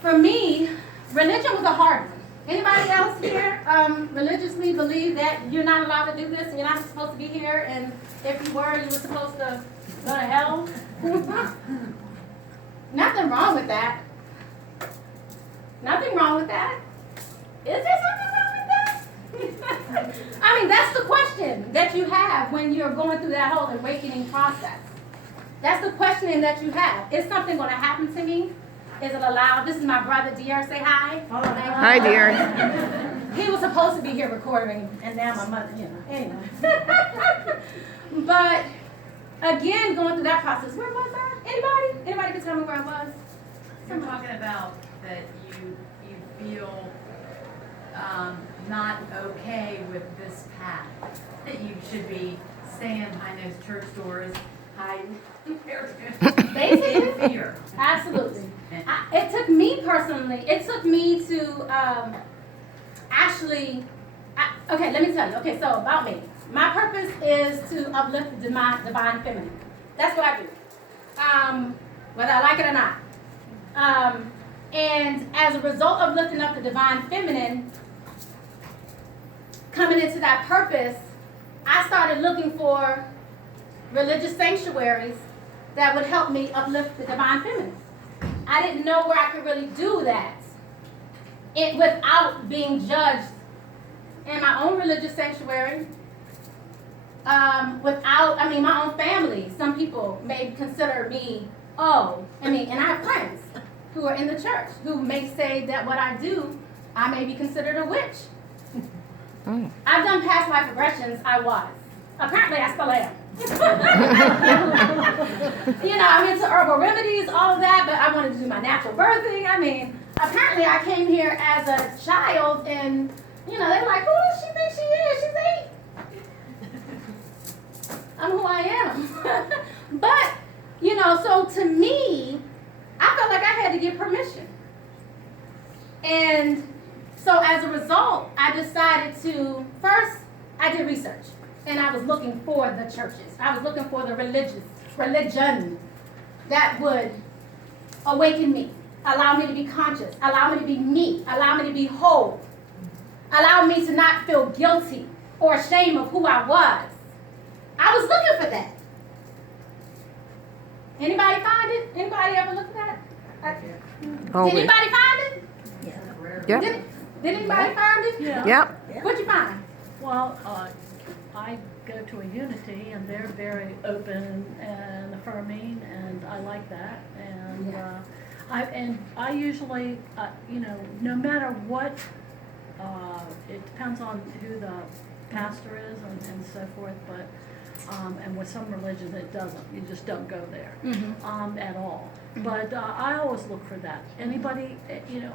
For me, religion was a hard one. Anybody else here religiously believe that you're not allowed to do this and you're not supposed to be here, and if you were, you were supposed to go to hell? Nothing wrong with that. Nothing wrong with that. Is there something wrong with that? I mean, that's the question that you have when you're going through that whole awakening process. That's the questioning that you have. Is something going to happen to me? Is it allowed? This is my brother, Dear. Say hi. Hi, dear. He was supposed to be here recording, and now my mother, anyway. But, again, going through that process, where was I? Anybody can tell me where I was? You're talking about that you feel not okay with this path, that you should be staying behind those church doors, hiding. Basically. Fear. Absolutely. It took me personally, to okay, let me tell you. Okay, so about me. My purpose is to uplift the divine feminine. That's what I do. Whether I like it or not. And as a result of lifting up the divine feminine, coming into that purpose, I started looking for religious sanctuaries that would help me uplift the divine feminine. I didn't know where I could really do that without being judged in my own religious sanctuary. My own family. Some people may consider me, and I have friends who are in the church who may say that what I do, I may be considered a witch. I've done past life regressions. I was. Apparently, I still am. I'm into herbal remedies, all of that, but I wanted to do my natural birthing. Apparently I came here as a child, and, they were like, who does she think she is? She's 8. I'm who I am. But, so to me, I felt like I had to get permission. And so as a result, I decided first, I did research. And I was looking for the churches. I was looking for the religion that would awaken me, allow me to be conscious, allow me to be me, allow me to be whole, allow me to not feel guilty or ashamed of who I was. I was looking for that. Anybody find it? Anybody ever look at that? Did anybody find it? Yep. Did anybody find it? Yeah. Yep. What'd you find? Well, I go to a Unity, and they're very open and affirming, and I like that. And I usually, no matter what, it depends on who the pastor is and so forth. But and with some religions it doesn't. You just don't go there at all. But I always look for that. Anybody,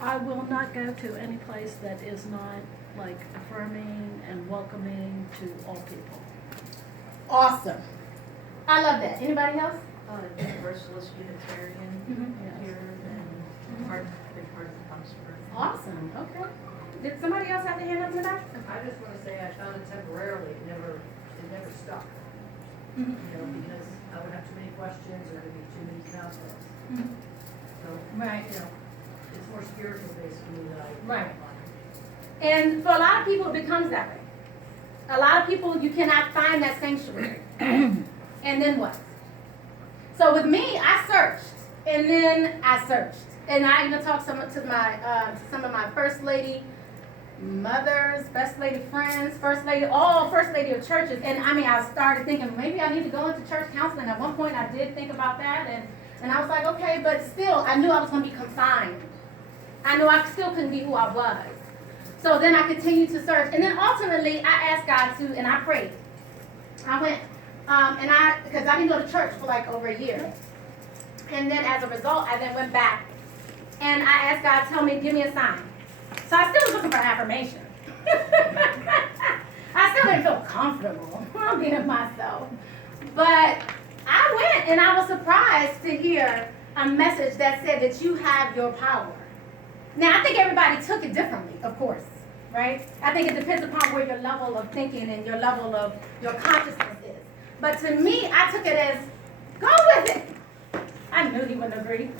I will not go to any place that is not like affirming and welcoming to all people. Awesome. I love that. Anybody else? Universalist Unitarian here, and big part of the Habsburg. Awesome. Okay. Did somebody else have their hand up in the back? I just want to say I found it temporarily. It never stuck. Because I would have too many questions or there'd be too many counselors. So, Right. it's more spiritual based for me that I Right. find. And for a lot of people, it becomes that way. A lot of people, you cannot find that sanctuary. And then what? So with me, I searched. And then I searched. And I even talked to some of my first lady mothers, best lady friends, first lady of churches. And I started thinking maybe I need to go into church counseling. At one point I did think about that, and I was like, okay, but still I knew I was going to be confined. I knew I still couldn't be who I was. So then I continued to search, and then ultimately I asked God to, and I prayed. I went, because I didn't go to church for like over a year. And then as a result, I then went back, and I asked God, give me a sign. So I still was looking for affirmation. I still didn't feel comfortable being myself. But I went, and I was surprised to hear a message that said that you have your power. Now, I think everybody took it differently, of course, right? I think it depends upon where your level of thinking and your level of your consciousness is. But to me, I took it as, go with it. I knew he wouldn't agree.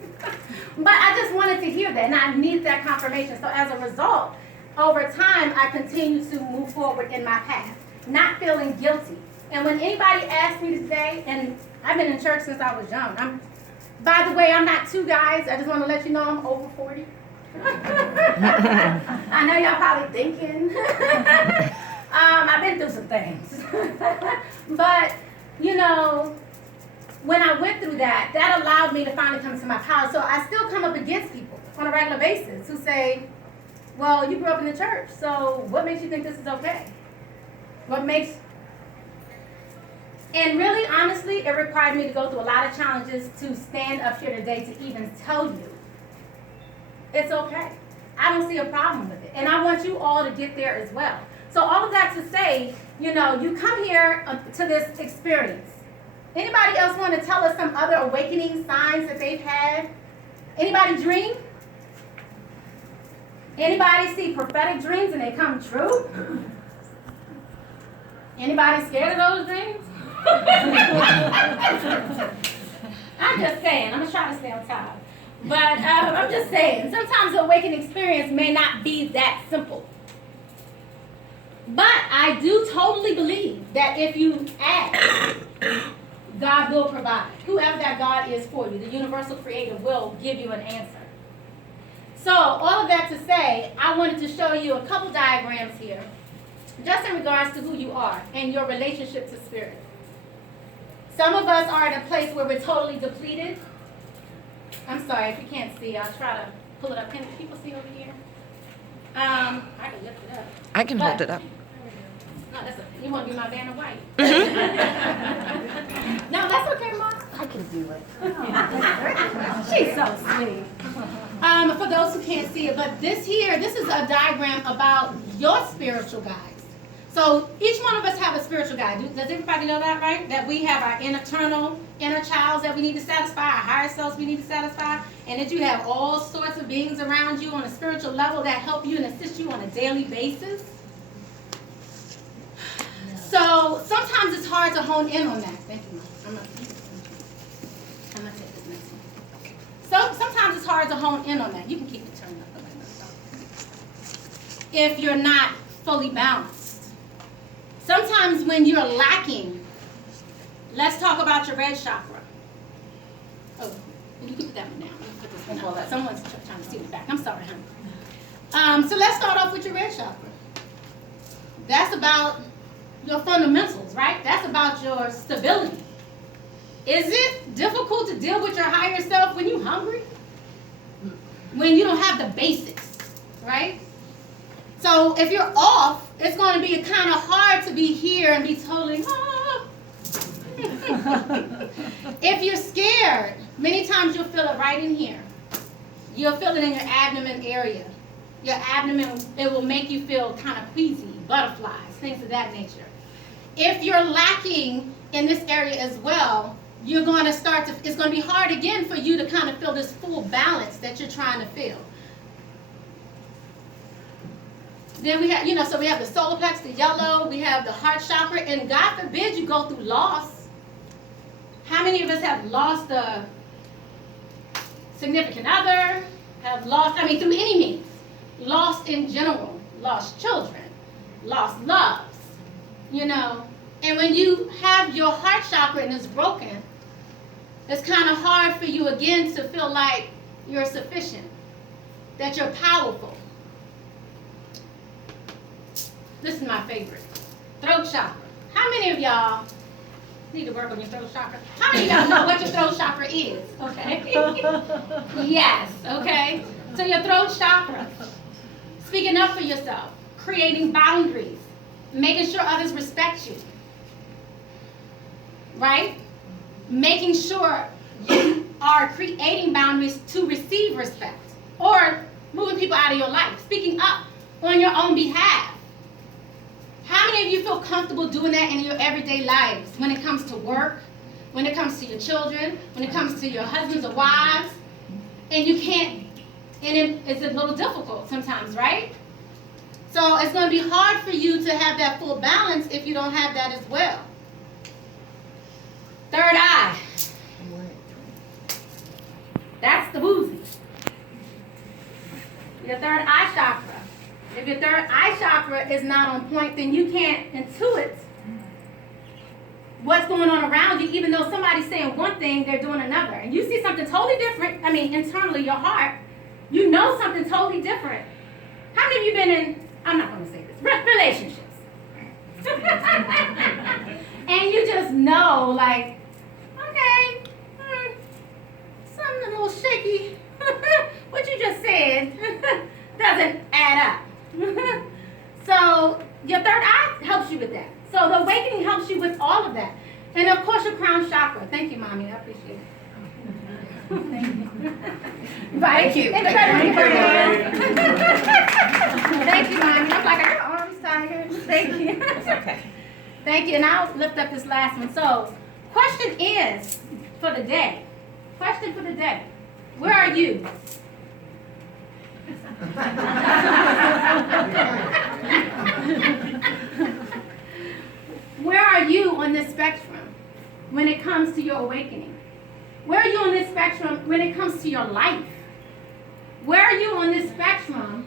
But I just wanted to hear that, and I need that confirmation. So as a result, over time, I continue to move forward in my path, not feeling guilty. And when anybody asks me today, and I've been in church since I was young. By the way, I'm not two guys. I just want to let you know I'm over 40. I know y'all probably thinking. I've been through some things. But, you know, when I went through that, that allowed me to finally come to my power. So I still come up against people on a regular basis who say, well, you grew up in the church, so what makes you think this is okay? What makes... And really, honestly, it required me to go through a lot of challenges to stand up here today to even tell you it's okay. I don't see a problem with it. And I want you all to get there as well. So all of that to say, you know, you come here to this experience. Anybody else want to tell us some other awakening signs that they've had? Anybody dream? Anybody see prophetic dreams and they come true? Anybody scared of those dreams? I'm just saying, I'm going to try to stay on top. But I'm just saying, sometimes the awakening experience may not be that simple. But I do totally believe that if you ask, God will provide. Whoever that God is for you, the universal creator will give you an answer. So all of that to say, I wanted to show you a couple diagrams here, just in regards to who you are and your relationship to spirit. Some of us are in a place where we're totally depleted. I'm sorry, if you can't see, I'll try to pull it up. Can people see over here? I can lift it up. I can hold it up. No, you want to be my Vanna White? No, that's okay, Mom. I can do it. She's so sweet. For those who can't see it, but this is a diagram about your spiritual guides. So each one of us have a spiritual guide. Does everybody know that, right? That we have our inner child that we need to satisfy, our higher selves we need to satisfy, and that you have all sorts of beings around you on a spiritual level that help you and assist you on a daily basis. So sometimes it's hard to hone in on that. Thank you, Mom. I'm gonna take this next one. So sometimes it's hard to hone in on that. You can keep it turned up. If you're not fully balanced. Sometimes when you're lacking, let's talk about your red chakra. Oh, you can put that one down. Put this one up. Someone's trying to see the back. I'm sorry, honey. So let's start off with your red chakra. That's about your fundamentals, right? That's about your stability. Is it difficult to deal with your higher self when you're hungry? When you don't have the basics, right? So if you're off, it's going to be kind of hard to be here and be totally, If you're scared, many times you'll feel it right in here. You'll feel it in your abdomen area. Your abdomen, it will make you feel kind of queasy, butterflies, things of that nature. If you're lacking in this area as well, you're going to it's going to be hard again for you to kind of feel this full balance that you're trying to feel. Then we have, so we have the solar plex, the yellow, we have the heart chakra, and God forbid you go through loss. How many of us have lost a significant other, have lost, through any means, lost in general, lost children, lost loves, and when you have your heart chakra and it's broken, it's kind of hard for you again to feel like you're sufficient, that you're powerful. This is my favorite. Throat chakra. How many of y'all need to work on your throat chakra? How many of y'all know what your throat chakra is? Okay. Yes, okay. So your throat chakra. Speaking up for yourself. Creating boundaries. Making sure others respect you. Right? Making sure you are creating boundaries to receive respect. Or moving people out of your life. Speaking up on your own behalf. How many of you feel comfortable doing that in your everyday lives when it comes to work, when it comes to your children, when it comes to your husbands or wives? And you can't, and it's a little difficult sometimes, right? So it's going to be hard for you to have that full balance if you don't have that as well. Third eye. That's the woozy. Your third eye chakra. If your third eye chakra is not on point, then you can't intuit what's going on around you, even though somebody's saying one thing, they're doing another. And you see something totally different, internally, your heart, you know something totally different. How many of you been in, I'm not going to say this, relationships? And you just know, like, okay, something a little shaky. What you just said doesn't add up. So your third eye helps you with that. So the awakening helps you with all of that. And of course your crown chakra. Thank you, Mommy. I appreciate it. Thank you. Right? Thank you. Everybody give her a hand. Thank you, Mommy. I'm like, are your arms tired? Thank you. It's okay. Thank you. And I'll lift up this last one. So, question is for the day. Question for the day. Where are you? Where are you on this spectrum when it comes to your awakening? Where are you on this spectrum when it comes to your life? Where are you on this spectrum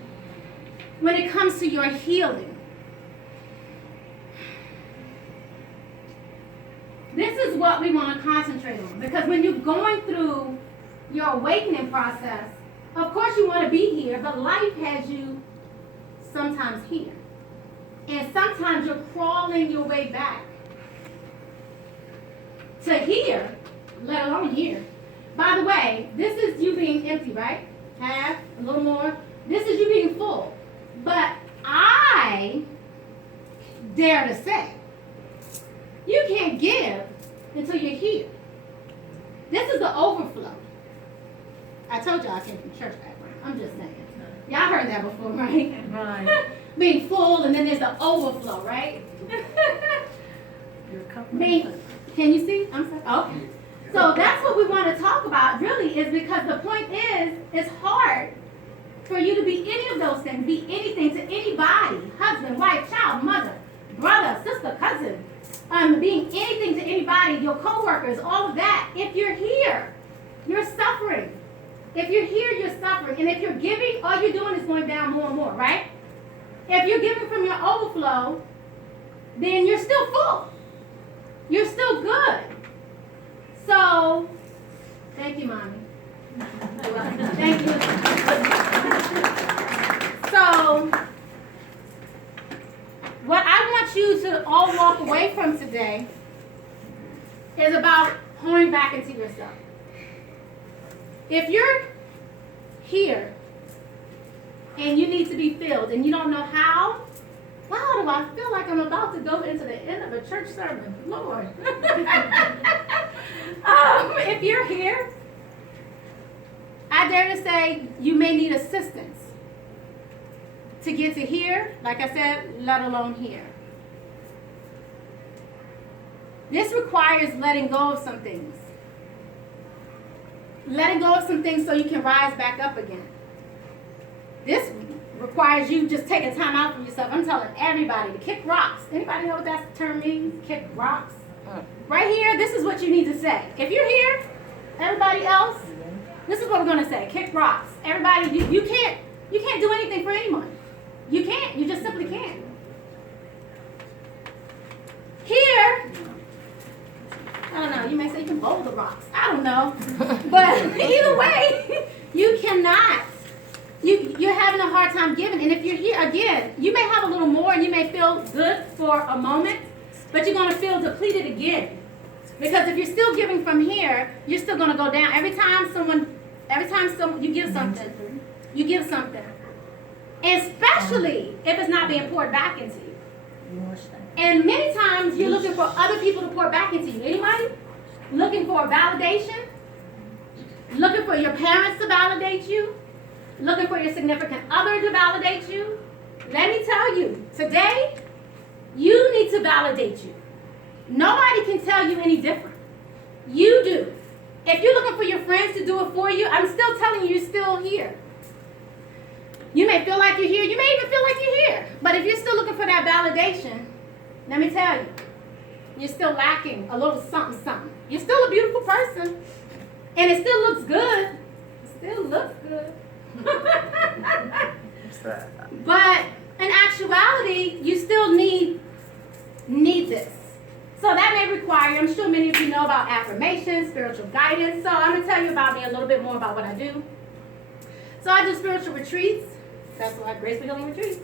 when it comes to your healing? This is what we want to concentrate on, because when you're going through your awakening process, of course you want to be here, but life has you sometimes here. And sometimes you're crawling your way back to here, let alone here. By the way, this is you being empty, right? Half, a little more. This is you being full. But I dare to say, you can't give until you're here. This is the overflow. I told y'all I came from church background. I'm just saying. Y'all heard that before, right? Right. Being full, and then there's the overflow, right? Your cup Can you see? I'm sorry. Okay. So that's what we want to talk about, really, is because the point is, it's hard for you to be any of those things, be anything to anybody, husband, wife, child, mother, brother, sister, cousin, being anything to anybody, your coworkers, all of that. If you're here, you're suffering. If you're here, you're suffering. And if you're giving, all you're doing is going down more and more, right? If you're giving from your overflow, then you're still full. You're still good. So, thank you, Mommy. Thank you. So, what I want you to all walk away from today is about pouring back into yourself. If you're here and you need to be filled and you don't know how, wow, do I feel like I'm about to go into the end of a church sermon? Lord. If you're here, I dare to say you may need assistance to get to here, like I said, let alone here. This requires letting go of some things. Letting go of some things so you can rise back up again. This requires you just taking time out for yourself. I'm telling everybody to kick rocks. Anybody know what that term means? Kick rocks? Right here, this is what you need to say. If you're here, everybody else, this is what we're going to say. Kick rocks. Everybody, you can't do anything for anyone. You can't. You just simply can't. Here, I don't know, you may say you can bowl the rocks. I don't know. But either way, you cannot. You're having a hard time giving. And if you're here, again, you may have a little more and you may feel good for a moment, but you're going to feel depleted again. Because if you're still giving from here, you're still going to go down. Every time you give something, you give something. Especially if it's not being poured back into you. And many times you're looking for other people to pour back into you. Anybody? Looking for validation? Looking for your parents to validate you? Looking for your significant other to validate you? Let me tell you, today, you need to validate you. Nobody can tell you any different. You do. If you're looking for your friends to do it for you, I'm still telling you, you're still here. You may feel like you're here. You may even feel like you're here. But if you're still looking for that validation, let me tell you, you're still lacking a little something, something. You're still a beautiful person. And it still looks good. It still looks good. But in actuality, you still need this. So that may require, I'm sure many of you know about affirmations, spiritual guidance. So I'm going to tell you about me a little bit more about what I do. So I do spiritual retreats. That's why Graceful Healing Retreats.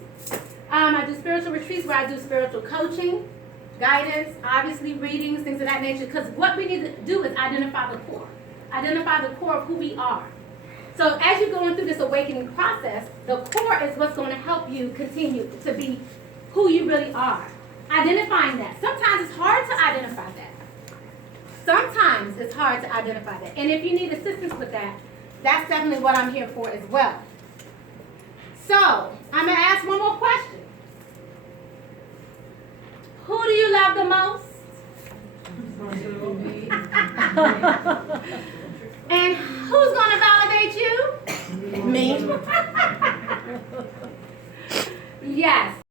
I do spiritual retreats where I do spiritual coaching, guidance, obviously readings, things of that nature. Because what we need to do is identify the core. Identify the core of who we are. So as you're going through this awakening process, the core is what's going to help you continue to be who you really are. Identifying that. Sometimes it's hard to identify that. Sometimes it's hard to identify that. And if you need assistance with that, that's definitely what I'm here for as well. So, I'm going to ask one more question. Who do you love the most? And who's going to validate you? Me. Yes.